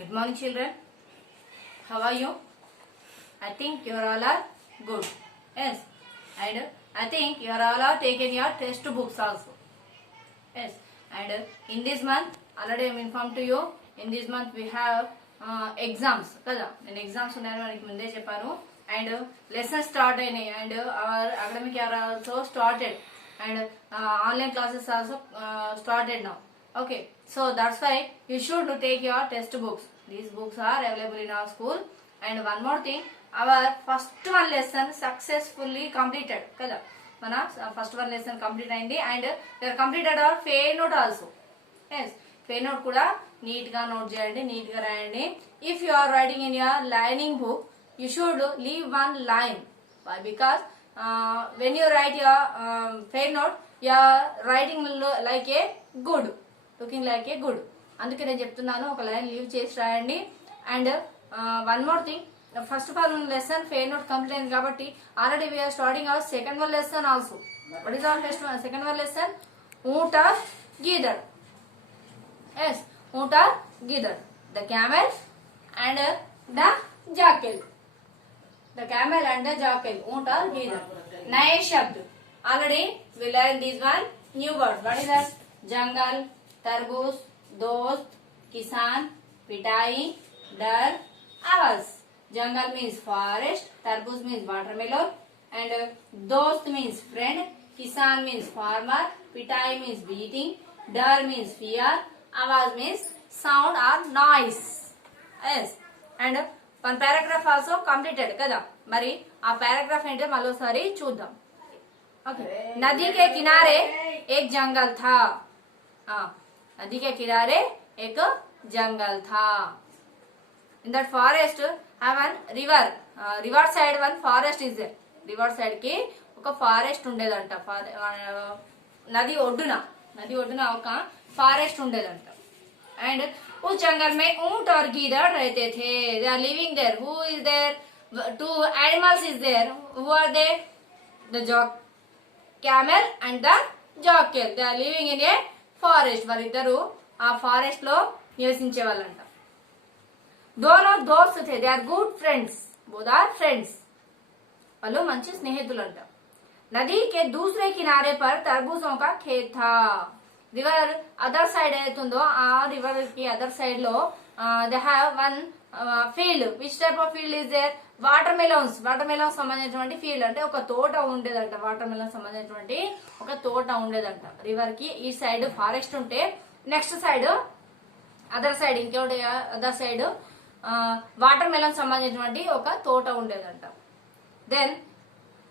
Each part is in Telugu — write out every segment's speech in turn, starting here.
Good morning, children. How are you? I think you all are good. Yes. And I think you all are taking your test books also. Yes. And in this month, already I am informed to you. In this month we have exams. Kada. And exams ఉన్నాయని మనకి ముందే చెప్పాను. And lessons start అయినాయి. And our academic year also started. And online classes also started now. Okay. So that's why you should take your test books. These books are available in our school. And one more thing, our first one lesson successfully completed. Kada. Mana first one lesson complete అయింది. And they are completed our fair note also. Yes. Fair note కూడా neat గా note చేయండి, neat గా రాయండి. If you are writing in your lining book, you should leave one line. Why? Because when you write your fair note, you are writing like a good, looking like a good. అందుకే నేను చెప్తున్నాను, ఒక లైన్ లీవ్ చేసి రాయండి. And one more thing, first one lesson fair note complete అయింది కాబట్టి already we are starting our second one lesson also. What is our first one second one lesson? ఊట గీదడ్. ఎస్, ఊట గీదడ్. The camel and the jackal. The camel and the jackal. ऊंट और गीदड़. नए शब्द already we learn this one new word. What is that? जंगल, तरबूज, दोस्त, किसान, पिटाई, डर, आवाज. जंगल means forest, तरबूज means watermelon, and दोस्त means friend, किसान means farmer, पिटाई means beating, डर means fear, आवाज means sound or noise. Yes. And one paragraph also completed కదా. మరి ఆ పారాగ్రాఫ్ ఏంటో మరోసారి చూద్దాం. ఓకే. नदी के किनारे एक जंगल था. नदी के किनारे एक जंगल था. In that forest have one river. River side one forest is there. River side కి ఒక ఫారెస్ట్ ఉండేదంట. నది ఒడ్డున ఒక ఫారెస్ట్ ఉండేదంట. And उस जंगल में ऊंट और गीदड़ रहते थे. They are living there. Who is there? Two animals is there. Who are they? The camel and the jackal. They are living in a forest. వారిద్దరు ఆ ఫారెస్ట్ లో నివసించే వాళ్ళంట. दोनों दोस्त थे. They are good friends. Both are friends. వాళ్ళు మంచి స్నేహితులంట. नदी के दूसरे किनारे पर तरबूजों का खेत था. रिवर अदर साइड ఏతుందో ఆ రివర్ కి అదర్ సైడ్ లో they have one field. Which type of field is there? Watermelons సంబంధించినటువంటి ఫీల్డ్. అంటే ఒక తోట ఉండేదంట. వాటర్ మెలోన్ సంబంధించినటువంటి ఒక తోట ఉండేదంట. రివర్ కి ఈ సైడ్ ఫారెస్ట్ ఉంటే నెక్స్ట్ సైడ్ అదర్ సైడ్ ఇంకోటి అదర్ సైడ్ వాటర్ మెలోన్ సంబంధించినటువంటి ఒక తోట ఉండేదంట. దెన్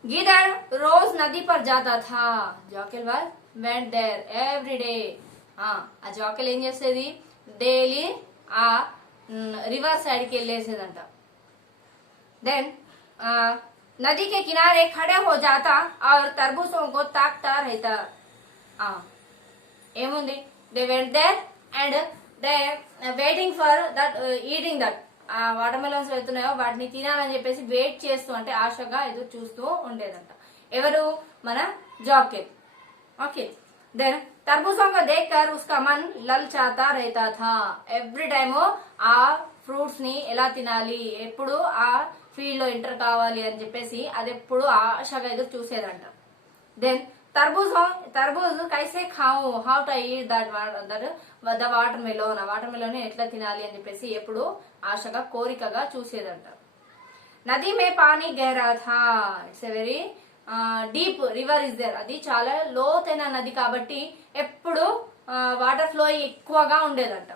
गिदड़ रोज नदी पर जाता था. Jackal was went there every day. ఆ జాకెల్ ఏం చేసేది? డైలీ ఆ రివర్ సైడ్ కి వెళ్ళేసేదంట. देन नदी के किनारे खड़े हो जाता और तरबूजों को ताकता रहता. ఏముంది? they went there and they waiting for that eating that. ఆ వాటర్ మెలన్స్ వెళ్తున్నాయో వాటిని తినాలని చెప్పేసి వెయిట్ చేస్తూ, అంటే ఆశగా ఎదురు చూస్తూ ఉండేదంట. ఎవరు? మన జాకెల్. ఓకే. देन तरबूजों को देखकर उसका मन ललचाता रहता था. ఎవ్రీ టైమ్ ఆ ఫ్రూట్స్ ని ఎలా తినాలి, ఎప్పుడు ఆ ఫీల్డ్ లో ఎంటర్ కావాలి అని చెప్పేసి అది ఎప్పుడు ఆశగా ఎదురు చూసేదంట. దెన్ तरबूज कैसे खाऊं, how to eat that the watermelon. Water melon ఎట్లా తినాలి అని చెప్పేసి ఎప్పుడు ఆశగా కోరికగా చూసేదంట. నది మే పానీ గహరా థా. It's a very deep river is there. అది చాలా లోతైన నది కాబట్టి ఎప్పుడు వాటర్ ఫ్లో ఎక్కువగా ఉండేదంట.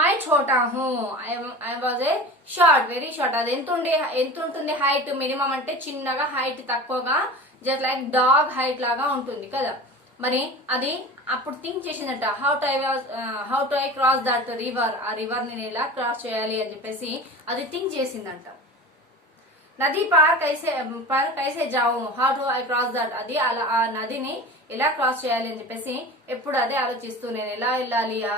మై ఛోటా హూ. I was a short, very short. అది ఎంత ఉంటుంది హైట్? మినిమం అంటే చిన్నగా, హైట్ తక్కువగా, జస్ట్ లైక్ డాగ్ హైట్ లాగా ఉంటుంది కదా. మరి అది అప్పుడు థింక్ చేసిందంట, how to I cross that river. ఆ రివర్ ని ఎలా క్రాస్ చేయాలి అని చెప్పేసి అది థింక్ చేసిందంట. నది పార్ కైసే జావు, how to I cross that. అది అలా ఆ నదిని ఎలా క్రాస్ చేయాలి అని చెప్పేసి ఎప్పుడు అదే ఆలోచిస్తూ, నేను ఎలా వెళ్ళాలి, ఆ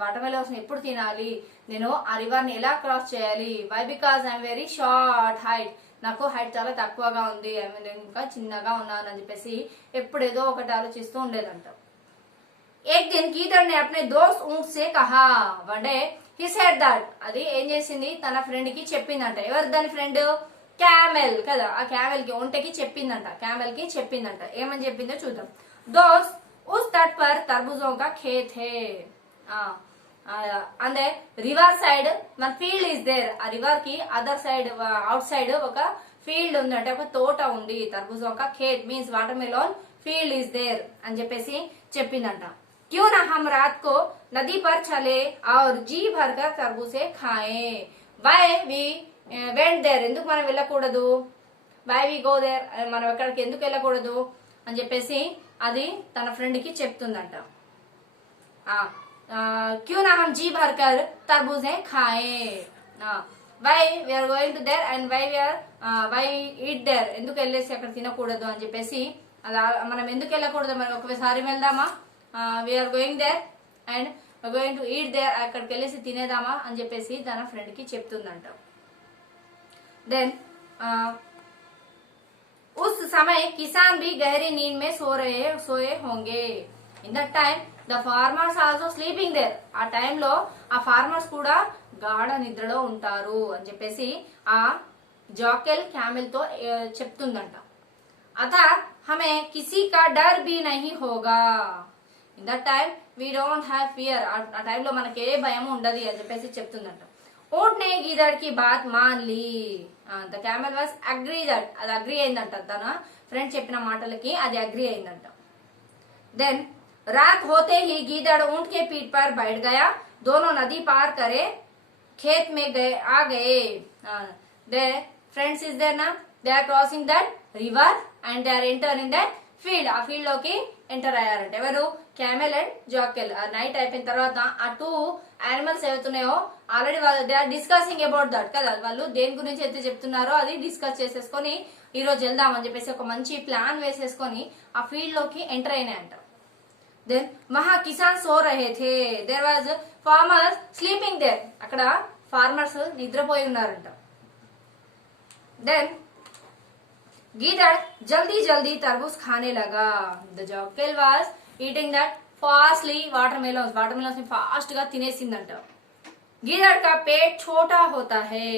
వాటర్ మెలోన్స్ ఎప్పుడు తినాలి, నేను ఆ రివర్ ని ఎలా క్రాస్ చేయాలి. Why? Because I'm very short height. నాకు హైట్ చాలా తక్కువగా ఉంది, ఇంకా చిన్నగా ఉన్నాను అని చెప్పేసి ఎప్పుడు ఏదో ఒకటి ఆలోచిస్తూ ఉండేదంట. एक दिन గీదड़ ने अपने दोस्त ऊंट से कहा one day he said that అది ఏం చేసింది తన ఫ్రెండ్ కి చెప్పిందంట ఎవరు దాని ఫ్రెండ్ క్యామెల్ కదా ఆ క్యామెల్ కి ఒంటెకి చెప్పిందంట క్యామెల్ కి చెప్పిందంట ఏమని చెప్పిందో చూద్దాం दोस्त उस तट पर तरबूजों का खेत है అంటే రివర్ సైడ్ మన ఫీల్డ్ ఇస్ దేర్ ఆ రివర్ కి అదర్ సైడ్ అవుట్ సైడ్ ఒక ఫీల్డ్ ఉంది అంటే ఒక తోట ఉంది తర్బూజా ఒక ఖేత్ means watermelon field is there అని చెప్పేసి చెప్పిందంట क्यों ना हम रात को नदी पर चले और जी भरकर तरबूजे खाएं why we went there ఎందుకు మనం వెళ్ళకూడదు why we go there మనం ఎక్కడికి ఎందుకు వెళ్ళకూడదు అని చెప్పేసి అది తన ఫ్రెండ్ కి చెప్తుందంట क्यों ना हम जी भरकर तरबूजे खाएं why we are going to there and why eat there ఎందుకు వెళ్ళేసి అక్కడ తినకూడదు అని చెప్పేసి మనం ఎందుకు వెళ్ళకూడదు మనం ఒకసారి వెళ్దామా we are going there and we are going to eat there అక్కడికి వెళ్ళేసి తినేదామా అని చెప్పేసి తన ఫ్రెండ్ కి చెప్తుందంట then उस समय किसान भी गहरी नींद में सोए होंगे in that time the farmers also sleeping there ఆ టైం లో ఆ ఫార్మర్స్ కూడా గాఢ నిద్రలో ఉంటారు అని చెప్పేసి ఆ జాకెల్ క్యామెల్ తో చెప్తుందంట अतः हमें किसी का डर भी नहीं होगा in that time we don't have fear ఆ టైం లో మనకి ఏ భయం ఉండదు అని చెప్పేసి చెప్తుందంట ऊंट ने गीदड़ की बात मान ली the camel was agree that అది అగ్రీ అయిందంట తన ఫ్రెండ్ చెప్పిన మాటలకి అది అగ్రీ అయిందంట देन रात होते ही गीदड़ ऊंट के पीठ पर बैठ गया दोनों नदी पार करे खेत में आ गए the friends is there na they are crossing that river and they are entering that field ఆ ఫీల్డ్ లోకి ఎంటర్ అయ్యారంట ఎవరు క్యామెల్ అండ్ జాకెల్ నైట్ అయిపోయిన తర్వాత ఆ టూ యానిమల్స్ ఏవైతున్నాయో already they are discussing about that కదా వాళ్ళు దేని గురించి అయితే చెప్తున్నారో అది డిస్కస్ చేసేసుకొని ఈ రోజు వెళ్దామని చెప్పేసి ఒక మంచి ప్లాన్ వేసేసుకొని ఆ ఫీల్డ్ లోకి ఎంటర్ అయినాయంట దెన్ వహా కిసాన్ సో రహే థే there was farmers sleeping there అక్కడ ఫార్మర్స్ నిద్రపోయి ఉన్నారంట దెన్ गीदड़ जल्दी जल्दी तरबूज खाने लगा the jackal was eating that fastly watermelons में फास्ट గా తినేసిందంట गीदड़ का पेट छोटा होता है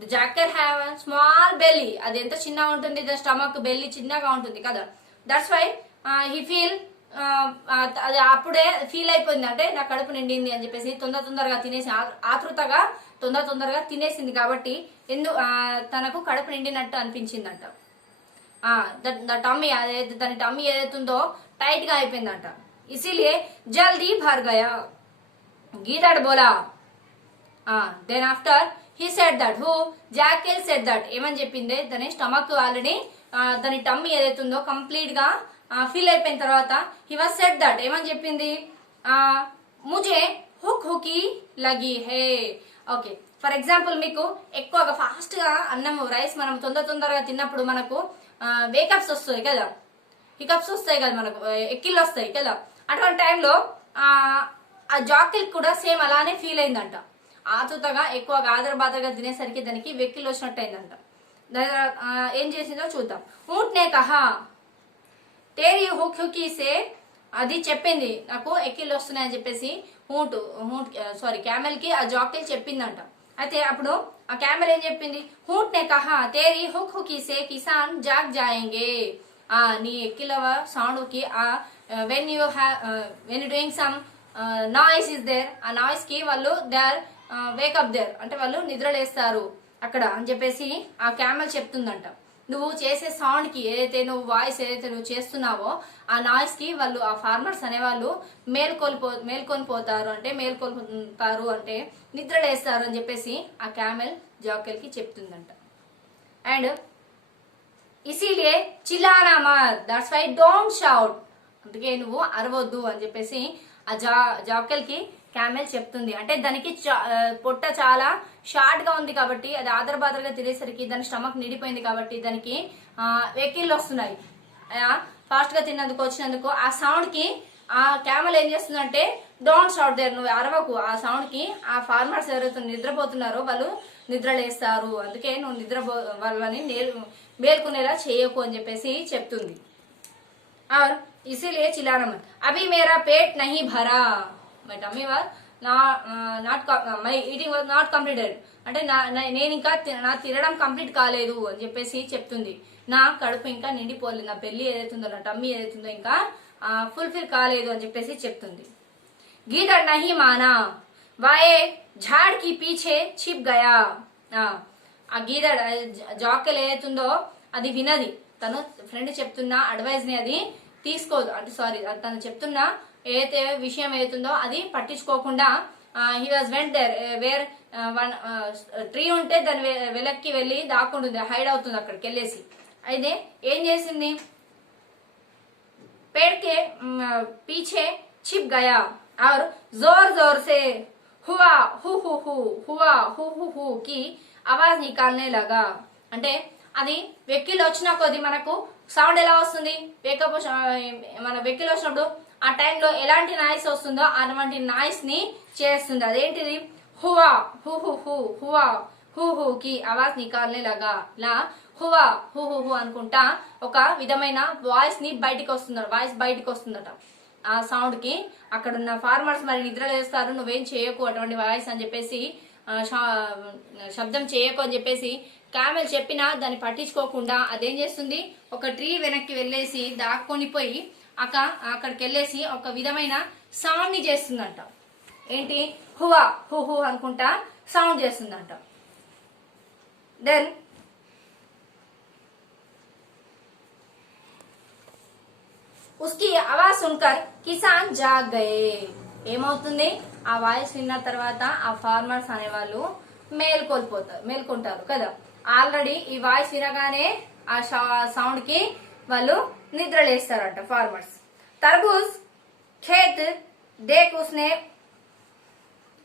the jackal have a small belly అది ఎంత చిన్నగా ఉంటుంది ద స్టమక్ బెల్లీ చిన్నగా ఉంటుంది కదా దట్స్ వై హి ఫీల్ అది అప్పుడే ఫీల్ అయిపోయింది అంటే నా కడుపు నిండింది అని చెప్పేసి తొందరగా తినేసి ఆతృతగా తొందరగా తినేసింది కాబట్టి తనకు కడుపు నిండినట్టు అనిపించిందంట టమ్మీ అదైతే దాని టమ్మీ ఏదైతుందో టైట్ గా అయిపోయిందంట ఇసిలియే జల్దీ భర్ గయా గీదड़ बोला then after he said that who jackal said that ఏమని చెప్పింది దాని స్టమక్ ఆల్రెడీ దాని టమ్మీ ఏదైతుందో కంప్లీట్ గా ఫీల్ అయిపోయిన తర్వాత హీ వాజ్ సెడ్ దట్ ఏమని చెప్పింది ముజే హుక్ హుకి లగి హే ఓకే ఫర్ ఎగ్జాంపుల్ మీకు ఎక్కువగా ఫాస్ట్ గా అన్నం రైస్ మనం తొందరగా తిన్నప్పుడు మనకు వేకప్స్ వస్తాయి కదా హికప్స్ వస్తాయి కదా మనకు ఎక్కిళ్ళు వస్తాయి కదా అటువంటి టైంలో ఆ జాకెల్ కూడా సేమ్ అలానే ఫీల్ అయిందంట ఆతుతగా ఎక్కువగా ఆదరబాదరగా తినేసరికి దానికి వెక్కిళ్ళు వచ్చినట్టు అయిందంట ఏం చేసిందో చూద్దాం ऊंट ने कहा तेरी हुक हुकी से అది చెప్పింది నాకు ఎక్కిళ్ళు వస్తున్నాయని చెప్పేసి క్యామెల్ కి ఆ జాకెల్ చెప్పిందంట అయితే అప్పుడు ఆ క్యామెల్ ఏం చెప్పింది ऊंट ने कहा तेरी हुक हुकी से किसान जाग जाएंगे నీ ఎక్కిళ్ళ సౌండ్ కి when you doing some noise is there ఆ నాయిస్ కి వాళ్ళు they are wake up there అంటే వాళ్ళు నిద్రలేస్తారు అక్కడ అని చెప్పేసి ఆ క్యామెల్ చెప్తుందంట నువ్వు చేసే సౌండ్ కి ఏదైతే నువ్వు వాయిస్ ఏదైతే నువ్వు చేస్తున్నావో ఆ నాయిస్ కి వాళ్ళు ఆ ఫార్మర్స్ అనేవాళ్ళు మేల్కొని పోతారు అంటే నిద్రలేస్తారు అని చెప్పేసి ఆ క్యామెల్ జాకెల్ కి చెప్తుందంట అండ్ ఇసిలియే చిల్లానా మత్ దట్స్ వై డోంట్ షౌట్ అందుకే నువ్వు అరవద్దు అని చెప్పేసి ఆ జాకెల్ కి క్యామెల్ చెప్తుంది అంటే దానికి పొట్ట చాలా షార్ట్ గా ఉంది కాబట్టి అది ఆదరబాదరగా తినేసరికి దాని స్టమక్ నిండిపోయింది కాబట్టి దానికి వెక్కిళ్ళు వస్తున్నాయి ఫాస్ట్ గా తిన్నందుకు వచ్చినందుకు ఆ సౌండ్ కి ఆ క్యామెల్ ఏం చేస్తుందంటే డోంట్ షౌట్ దేర్ నువ్వు అరవకు ఆ సౌండ్ కి ఆ ఫార్మర్స్ ఎవరైతే నిద్రపోతున్నారో వాళ్ళు నిద్రలేస్తారు అందుకే నువ్వు వాళ్ళని మేల్కొనేలా చేయకు అని చెప్పేసి చెప్తుంది और इसीलिए चिल्लाना मत। अभी मेरा पेट नहीं भरा, my tummy was not my eating was not completed, అంటే నేను ఇంకా నా తినడం కంప్లీట్ కాలేదు అని చెప్పేసి చెప్తుంది. నా కడుపు ఇంకా నిండిపోలేదు, నా బెల్లి ఏదైతుందో నా టమ్మీ ఏదైతుందో ఇంకా ఫుల్ఫిల్ కాలేదు అని చెప్పేసి చెప్తుంది. గీదड़ नहीं माना, वाए झाड़ की पीछे छिप गया. ఆ గీదड़ జాకెల్ ఏదైతుందో అది వినది, తను ఫ్రెండ్ చెప్తున్న అడ్వైజ్ ని అది తీసుకోదు, అంటే సారీ తను చెప్తున్న ఏదైతే విషయం ఏదైతుందో అది పట్టించుకోకుండా he was went there where one tree ఉంటే దాని వెనక్కి వెళ్ళి దాక్కుంటుంది, హైడ్ అవుతుంది అక్కడికి వెళ్ళేసి. అయితే ఏం చేసింది, पेड़ के पीछे छिप गया और जोर जोर से हुआ हु हु हु हुआ हु हु हु की आवाज निकालने लगा. అంటే అది వెక్కిలు వచ్చిన కొద్ది మనకు సౌండ్ ఎలా వస్తుంది, వేకప్ మన వెక్కిలు వచ్చినప్పుడు ఆ టైంలో ఎలాంటి నాయిస్ వస్తుందో అటువంటి నాయిస్ ని చేస్తుంది. అదేంటిది, హువా హు హు హు హువా హు హు కి ఆవాజ్ నికాల్నే లగా. లా హువా హు హు హు అనుకుంటా ఒక విధమైన వాయిస్ ని బయటికి వస్తుందట, వాయిస్ బయటికి వస్తుందట ఆ సౌండ్ కి. అక్కడ ఉన్న ఫార్మర్స్ మరి నిద్ర లేస్తారు, నువ్వేం చేయకు అటువంటి వాయిస్ అని చెప్పేసి, శబ్దం చేయకు అని చెప్పేసి క్యామెల్ చెప్పినా దాన్ని పట్టించుకోకుండా అదేం చేస్తుంది, ఒక ట్రీ వెనక్కి వెళ్ళేసి దాక్కొని పోయి అక్కడికి వెళ్ళేసి ఒక విధమైన సౌండ్ ని చేస్తుందంట. ఏంటి, హువా హు హు అనుకుంటా సౌండ్ చేస్తుందంట. దెన్ उसकी आवाज सुनकर किसान जाग गए. ఏమవుతుంది, ఆ వాయిస్ విన్న తర్వాత ఆ ఫార్మర్స్ అనే వాళ్ళు మేల్కొంటారు కదా. ఆల్రెడీ ఈ వాయిస్ వినగానే ఆ సౌండ్ కి వాళ్ళు నిద్రలేస్తారంట ఫార్మర్స్. तरबूज खेत देख उसने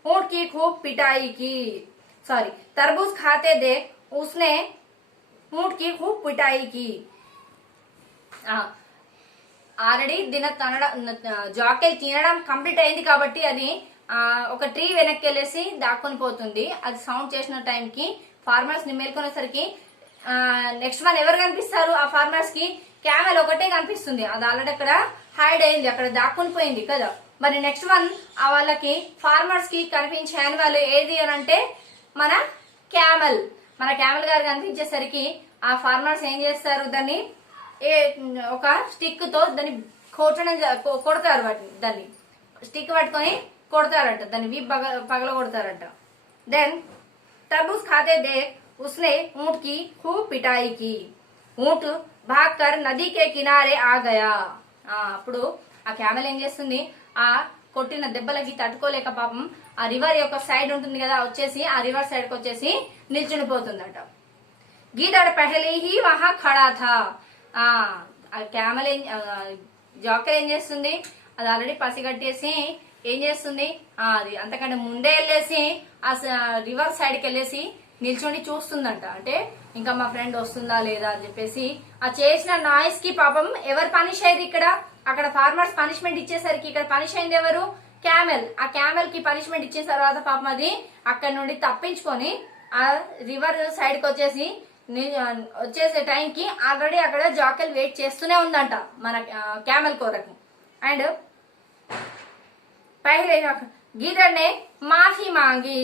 ऊंट की खूब पिटाई की. सॉरी, तरबूज खाते देख उसने ऊंट की खूब पिटाई की. ఆల్రెడీ జాకెల్ తినడం కంప్లీట్ అయింది కాబట్టి అది ఒక ట్రీ వెనక్కి వెళ్ళేసి దాక్కుని పోతుంది. అది సౌండ్ చేసిన టైంకి ఫార్మర్స్ ని మేల్కొనేసరికి నెక్స్ట్ వన్ ఎవరు కనిపిస్తారు, ఆ ఫార్మర్స్ కి క్యామెల్ ఒకటే కనిపిస్తుంది. అది ఆల్రెడీ అక్కడ హైడ్ అయింది, అక్కడ దాక్కుని పోయింది కదా. మరి నెక్స్ట్ వన్ వాళ్ళకి ఫార్మర్స్ కి కనిపించే యానిమల్ ఏది అని అంటే మన క్యామెల్ గారు కనిపించేసరికి ఆ ఫార్మర్స్ ఏం చేస్తారు, దాన్ని ఒక స్టిక్ తో దాన్ని కొడతారు, దాన్ని స్టిక్ పట్టుకొని కొడతారంట, దాన్ని వీప్ పగల కొడతారంట. देन तरबूज खाते देख उसने ऊंट की खूब पिटाई की. ऊंट भागकर नदी के किनारे आ गया. అప్పుడు ఆ క్యామెల్ ఏం చేస్తుంది, ఆ కొట్టిన దెబ్బలకి తట్టుకోలేక పాపం ఆ రివర్ యొక్క సైడ్ ఉంటుంది కదా, వచ్చేసి ఆ రివర్ సైడ్ కి వచ్చేసి నిల్చునిపోతుందట. గీదड़ पहले ही वहां खड़ा था. ఆ క్యామెల్ జాకెల్ ఏం చేస్తుంది, అది ఆల్రెడీ పసిగట్టేసి ఏం చేస్తుంది, అది అంతకంటే ముందే వెళ్ళేసి ఆ రివర్ సైడ్ కి వెళ్ళేసి నిల్చొని చూస్తుందంట. అంటే ఇంకా మా ఫ్రెండ్ వస్తుందా లేదా అని చెప్పేసి ఆ చేసిన నాయిస్ కి పాపం ఎవరు పనిష్ అయ్యేది, ఇక్కడ అక్కడ ఫార్మర్స్ పనిష్మెంట్ ఇచ్చేసరికి ఇక్కడ పనిష్ అయింది ఎవరు, క్యామెల్. ఆ క్యామెల్ కి పనిష్మెంట్ ఇచ్చిన తర్వాత పాపం అది అక్కడ నుండి తప్పించుకొని ఆ రివర్ సైడ్ కి వచ్చేసే టైంకి ఆల్రెడీ అక్కడ జాకెల్ వెయిట్ చేస్తూనే ఉందంట మన క్యామెల్ కొరకు. అండ్ पहले गीदड़ ने माफी मांगी.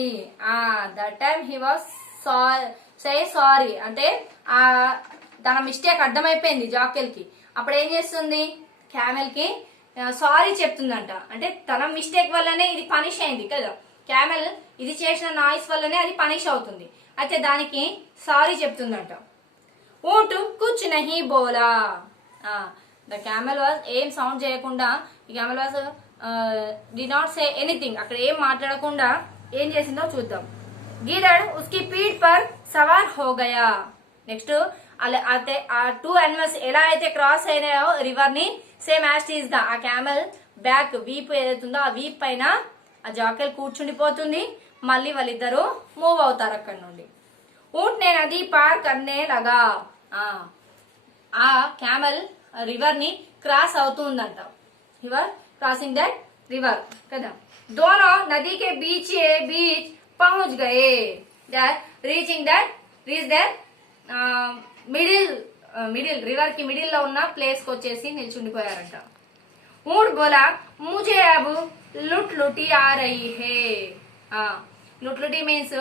That time he was say sorry, అంటే ఆ తన మిస్టేక్ అర్థమైపోయింది జాకెల్ కి. అప్పుడు ఏం చేస్తుంది, క్యామెల్ కి సారీ చెప్తుందంట. అంటే తన మిస్టేక్ వల్లనే ఇది పనిష్ అయింది కదా, క్యామెల్ ఇది చేసిన నాయిస్ వల్లనే అది పనిష్ అవుతుంది. అయితే దానికి sorry చెప్తుందంట. Wundt Kuch Nahi Bola. The camel was ఏం సౌండ్ చేయకుండా, ఈ camel was did not say anything, అక్కడ ఏం మాట్లాడకుండా ఏం చేసిందో చూద్దాం. గీదड़ उसकी पीठ पर सवार हो गया. నెక్స్ట్ అయితే ఆ టూ యానిమల్స్ ఎలా అయితే క్రాస్ అయినాయో రివర్ ని, సేమ్ యాజ్ ఈజ్ ద ఆ క్యామెల్ బ్యాక్ వీప్ ఏదైతుందో ఆ వీప్ పైన ఆ జాకెల్ కూర్చుండిపోతుంది. మళ్ళీ వాళ్ళిద్దరు మూవ్ అవుతారు అక్కడ నుండి. ऊंट ने नदी पार करने लगा. ఆ క్యామెల్ రివర్ ని క్రాస్ అవుతుందంట, రివర్ क्रॉसिंग दैट रिवर కదా. दोनों नदी के बीच पहुंच गए. रीच देयर మిడిల్ రివర్ కి మిడిల్ లో ఉన్న ప్లేస్ కి వచ్చేసి నిల్చుండిపోయారంట. ऊंट बोला मुझे अब लुट लुटी आ रही है. లుట్ లుటి మీన్స్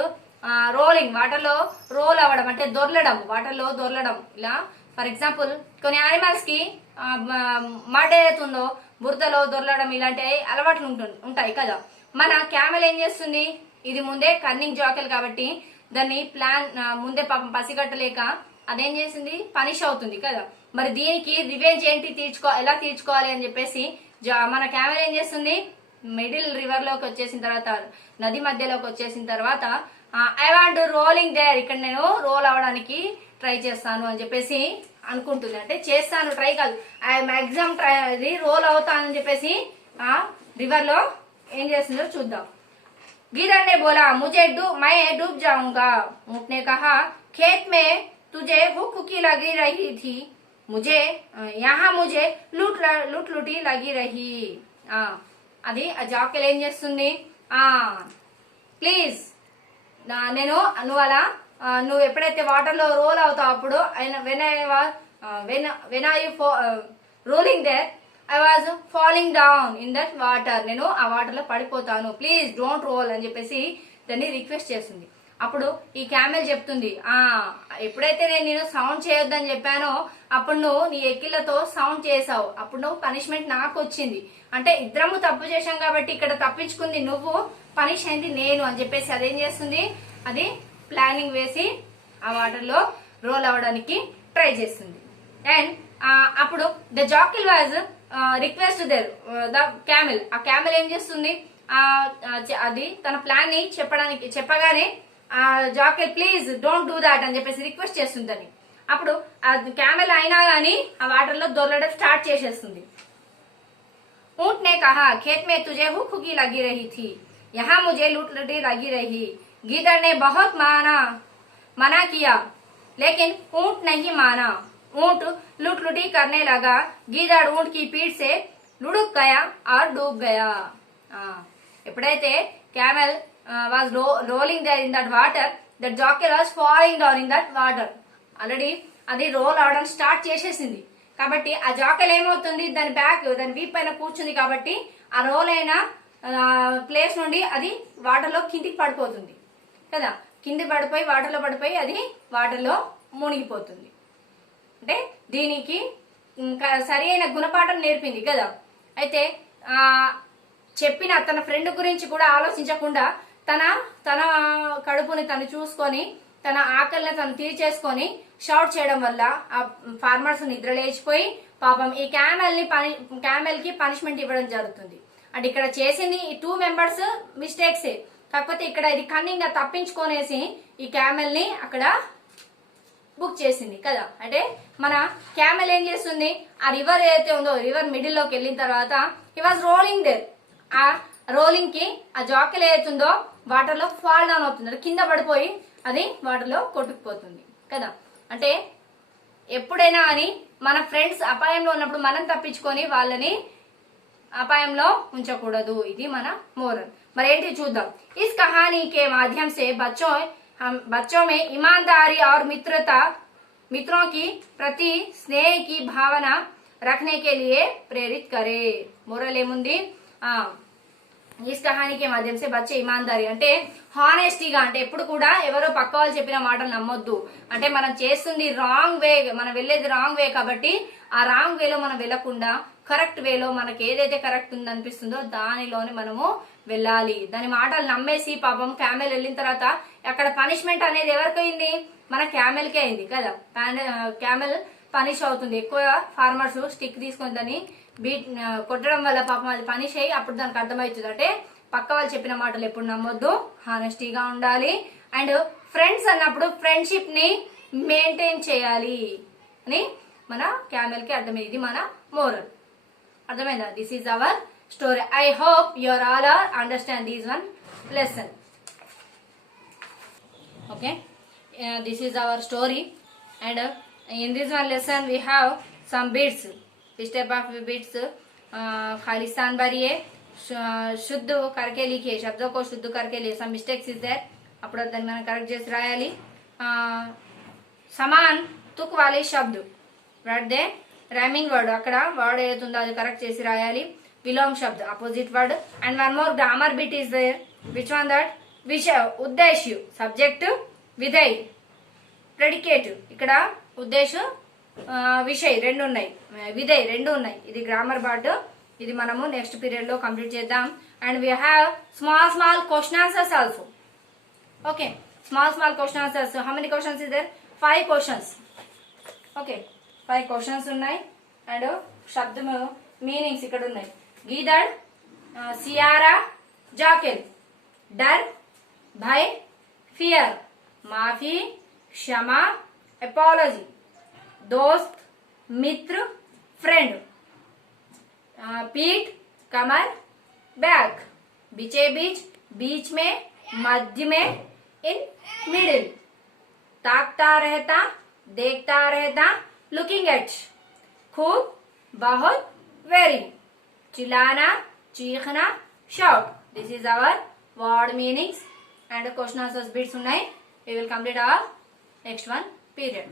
రోలింగ్, వాటర్లో రోల్ అవ్వడం అంటే దొర్లడం, వాటర్లో దొర్లడం. ఇలా ఫర్ ఎగ్జాంపుల్ కొన్ని యానిమల్స్ కి మడ్ ఏదైతుందో బురదలో దొర్లడం ఇలాంటి అలవాట్లు ఉంటాయి కదా. మన క్యామెల్ ఏం చేస్తుంది, ఇది ముందే కన్నింగ్ జాకెల్ కాబట్టి దాన్ని ప్లాన్ ముందే పాపం పసిగట్టలేక అదేం చేసింది, పనిష్ అవుతుంది కదా. మరి దీనికి రివెంజ్ ఏంటి, ఎలా తీర్చుకోవాలి అని చెప్పేసి మన క్యామెల్ ఏం చేస్తుంది, మిడిల్ రివర్ లోకి వచ్చేసిన తర్వాత, నది మధ్యలోకి వచ్చేసిన తర్వాత ఐ వాంట్ రోలింగ్ దేర్, ఇక్కడ నేను రోల్ అవడానికి ట్రై చేస్తాను అని చెప్పేసి అనుకుంటుంది. అంటే చేస్తాను, ట్రై కాదు, ఐ మాక్సిమం ట్రై, అది రోల్ అవుతానని చెప్పేసి రివర్ లో ఏం చేస్తుందో చూద్దాం. गीदड़ ने बोला मैं डूब जाऊंगा. ऊंट ने कहा खेत में तुझे भूख की लगी रही थी, यहाँ मुझे लूट लुटी लगी रही. అది ఆ జాకెల్ ఏం చేస్తుంది, ప్లీజ్ నేను నువ్వు ఎప్పుడైతే వాటర్ లో రోల్ అవుతావు అప్పుడు when I rolling there I was falling down in that water, నేను ఆ వాటర్ లో పడిపోతాను, ప్లీజ్ డోంట్ రోల్ అని చెప్పేసి దాన్ని రిక్వెస్ట్ చేస్తుంది. అప్పుడు ఈ క్యామెల్ చెప్తుంది, ఎప్పుడైతే నేను సౌండ్ చేయొద్దని చెప్పానో అప్పుడు నువ్వు నీ ఎక్కిళ్లతో సౌండ్ చేసావు, అప్పుడు నువ్వు పనిష్మెంట్ నాకు వచ్చింది. అంటే ఇద్దరము తప్పు చేశాం కాబట్టి ఇక్కడ తప్పించుకుంది నువ్వు, పనిష్ అయింది నేను అని చెప్పేసి అదేం చేస్తుంది, అది ప్లానింగ్ వేసి ఆ వాటర్ లో రోల్ అవ్వడానికి ట్రై చేస్తుంది. అండ్ అప్పుడు the jackal was request there the camel, ఆ క్యామెల్ ఏం చేస్తుంది, అది తన ప్లాన్ ని చెప్పగానే jackal please don't do that అని చెప్పేసి రిక్వెస్ట్ చేస్తుంది. అప్పుడు ఆ క్యామెల్ అయినా గానీ ఆ వాటర్ లో దొరలడం స్టార్ట్ చేసేస్తుంది. ऊंट ने कहा खेत में तुझे भूख की लगी रही थी, यहाँ मुझे लूट लुटी लगी रही. गीदड़ ने बहुत मना किया लेकिन ऊंट नहीं माना. ऊंट लूट लुटी करने लगा. गीदड़ ऊंट की पीठ से लुढ़क गया और डूब गया. ఎప్పుడైతే camel was rolling there in that water, that jackal was falling down in that water. Already అది రోల్ అవడం స్టార్ట్ చేసేసింది కాబట్టి ఆ జాకెల్ ఏమవుతుంది, దాని వీప్ పైన కూర్చుంది కాబట్టి ఆ రోల్ అయిన ప్లేస్ నుండి అది వాటర్ లో కిందికి పడిపోతుంది కదా. కింది పడిపోయి వాటర్ లో పడిపోయి అది వాటర్ లో మునిగిపోతుంది. అంటే దీనికి సరి అయిన గుణపాఠం నేర్పింది కదా. అయితే చెప్పిన తన ఫ్రెండ్ గురించి కూడా ఆలోచించకుండా తన కడుపుని తను చూసుకొని తన ఆకలిని తను తీర్చేసుకొని షౌట్ చేయడం వల్ల ఆ ఫార్మర్స్ నిద్ర లేచిపోయి పాపం ఈ క్యామెల్ కి పనిష్మెంట్ ఇవ్వడం జరుగుతుంది. అంటే ఇక్కడ చేసింది ఈ 2 మెంబర్స్ మిస్టేక్సే, కాకపోతే ఇక్కడ ఇది కన్నింగ్ గా తప్పించుకొనేసి ఈ క్యామెల్ ని అక్కడ బుక్ చేసింది కదా. అంటే మన క్యామెల్ ఏం చేస్తుంది, ఆ రివర్ ఏదైతే ఉందో రివర్ మిడిల్ లోకి వెళ్ళిన తర్వాత హీ వాజ్ రోలింగ్ దేర్, ఆ రోలింగ్ కి ఆ జాకెల్ ఏదైతుందో వాటర్ లో ఫాల్ డౌన్ అవుతుంది, కింద పడిపోయి అది వాటర్ లో కొట్టుకుపోతుంది కదా. అంటే ఎప్పుడైనా అని మన ఫ్రెండ్స్ అపాయంలో ఉన్నప్పుడు మనం తప్పించుకొని వాళ్ళని అపాయంలో ఉంచకూడదు, ఇది మన మోరల్. మరి ఏంటి చూద్దాం. इस कहानी के माध्यम से बच्चों में ईमानदारी और मित्रों की प्रति स्नेह की भावना रखने के लिए प्रेरित करे. మోరల్ ఏముంది, ఇస్ కహానీకి మాధ్యం సే బచ్చే ఇమాందారి అంటే హానెస్టీగా, అంటే ఎప్పుడు కూడా ఎవరో పక్క వాళ్ళు చెప్పిన మాటలు నమ్మొద్దు. అంటే మనం చేస్తుంది రాంగ్ వే, మనం వెళ్ళేది రాంగ్ వే కాబట్టి ఆ రాంగ్ వేలో మనం వెళ్లకుండా కరెక్ట్ వేలో మనకి ఏదైతే కరెక్ట్ ఉందనిపిస్తుందో దానిలోనే మనము వెళ్ళాలి. దాని మాటలు నమ్మేసి పాపం క్యామెల్ వెళ్ళిన తర్వాత అక్కడ పనిష్మెంట్ అనేది ఎవరికైంది, మన క్యామెల్ కే అయింది కదా. క్యామెల్ పనిష్ అవుతుంది. ఎక్కువ ఫార్మర్స్ స్టిక్ తీసుకొని దాన్ని కొట్టడం వల్ల పాపం అది పనిష్ అయ్యి అప్పుడు దానికి అర్థమవుతుంది. అంటే పక్క వాళ్ళు చెప్పిన మాటలు ఎప్పుడు నమ్మొద్దు, హానెస్టీగా ఉండాలి. అండ్ ఫ్రెండ్స్ అన్నప్పుడు ఫ్రెండ్షిప్ ని మెయింటైన్ చేయాలి అని మన క్యామెల్ కి అర్థమైంది. ఇది మన మోరల్. అర్థమైందా? This is our story. I hope your all are understand this one lesson. Okay, this is our story and in this one lesson we have some bits. Which type of bits? Khalistan भरिए, शुद्ध करके लिखिए, शब्दों को शुद्ध करके लिए. some mistakes is there, అప్పుడు దాన్ని మనం కరెక్ట్ చేసి రాయాలి. समान तुक वाले शब्द, right there రైమింగ్ వర్డ్ అక్కడ వర్డ్ ఏదైతుందో అది కరెక్ట్ చేసి రాయాలి. విలోమ్ శబ్ద్ opposite word. And one more grammar bit is there. Which one that? విషయ ఉద్దేశ్య సబ్జెక్ట్ విధేయ్ ప్రెడికేట్. ఇక్కడ ఉద్దేశ విషయ్ రెండు ఉన్నాయి, విధేయ్ రెండు ఉన్నాయి. ఇది గ్రామర్ పార్ట్. ఇది మనము నెక్స్ట్ పీరియడ్ లో కంప్లీట్ చేద్దాం. And we have small question answers also. Okay, small question answers. How many questions is there? 5 questions. Okay, 5 questions ఉన్నాయి. అండ్ శబ్దము మీనింగ్స్ ఇక్కడ ఉన్నాయి. గీదड़, सियारा, जाकिर, डर, भय, फियर, माफी, क्षमा, एपोलॉजी, दोस्त, मित्र, फ्रेंड, पीठ, कमर, बैक, बीचे बीच, बीच में, मध्य में, इन मिडिल, ताकता रहता, देखता रहता, लुकिंग एट, खूब, बहुत, वेरी, चिल्लाना, चीखना, shout. This is our word meanings and question answers bits ఉన్నాయి. We will complete our next one period.